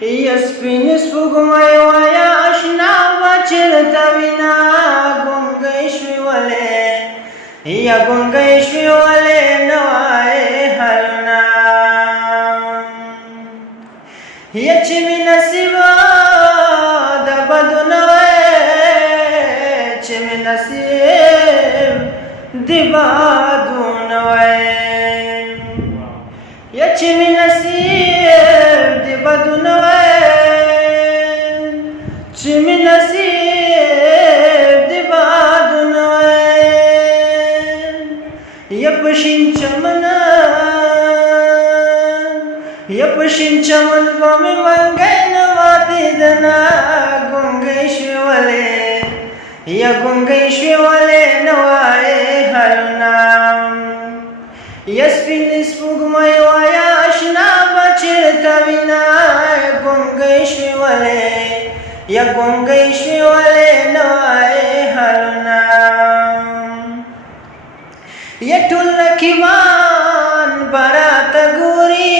یا سپین سپوږمۍ وایه اشنا به چېرته وینه ګونګۍ شوې ولې یا ګونګۍ شوې ولې نه وایې حالونه یا چې مې نصیبه د بدو نه وای چې مې نصیب د بدو نه وای یا چې مې نصیب د بدو نه وای چې مې نصیب د بدو نه وای یا په شین چمن یا په شین چمن به مې منګی نه ماتېدنه ګونګۍ شوې ولې یا ګونګۍ شوې ولې نه وایې حالونه یا سپین سپوږمۍ وایه اشنا به چېرته وینه ګونګۍ شوې ولې یا ګونګۍ شوې ولې نه وایې حالونه یا ټول رقیبان به راته ګوري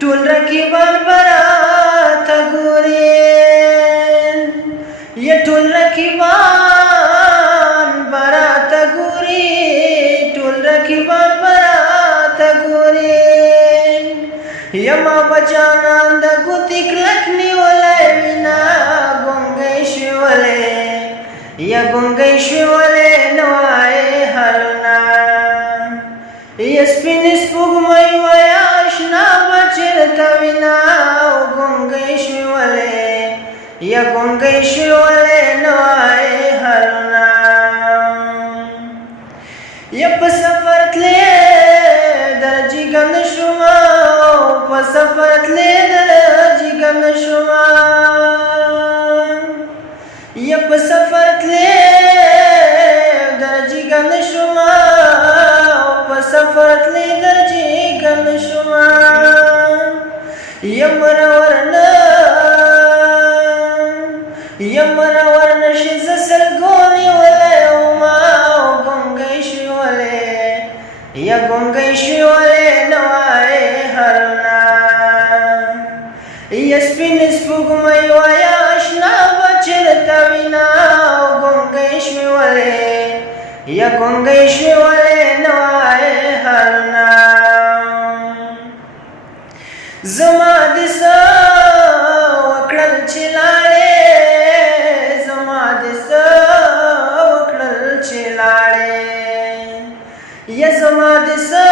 ټول رقیبان به راته ګوري یا ټول رقیبان به راته ګوري ټول رقیبان به راته ګوري یا ما به جانان د ګوتې کلک نیولی وینه ګونګۍ شوې ولې یا ګونګۍ شوې ولې نه وایې حالونه یا سپین سپوږمۍ وایه اشنا به چېرته وینه ګونګۍ شوې ولې یا ګونګۍ شوې ولې نه وایې حالونه یا په سفر تلې در جګه نه شومه په سفر تلې در جګه نه شومه یا په سفر تلې در جګه نه شومه په سفر تلې در جګه نه شومه یا مرور نه یا مرور نشي زه سلګو نیولی ومه ګونګۍ شوې ولې یا ګونګۍ شوې ولې نه وایې حالونه یا سپین سپوږمۍ وایه اشنا به چېرته وینه ګونګۍ شوې ولې یا ګونګۍ شوې ولې نه وایې حالونه زما د څه وکړل چې لاړې زما د څه وکړل چې لاړې یا زما د څه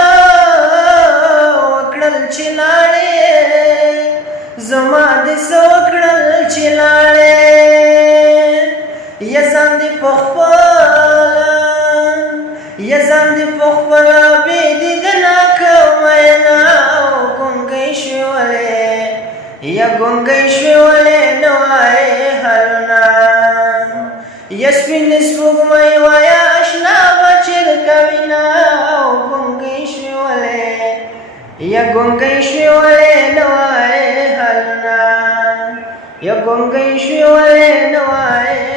وکړل چې لاړې زما د څه وکړل چې لاړې یا ځان دې پخپله یا ځان دې پخپله بې دیدنه کومه ینه ګونګۍ شوې ولې یا ګونګۍ شوې ولې نه وایې حالونه یا سپین سپوږمۍ وایه اشنا به چېرته وینه ګونګۍ شوې ولې یا ګونګۍ شوې ولې نه وایې حالونه یا ګونګۍ شوې ولې نه وایې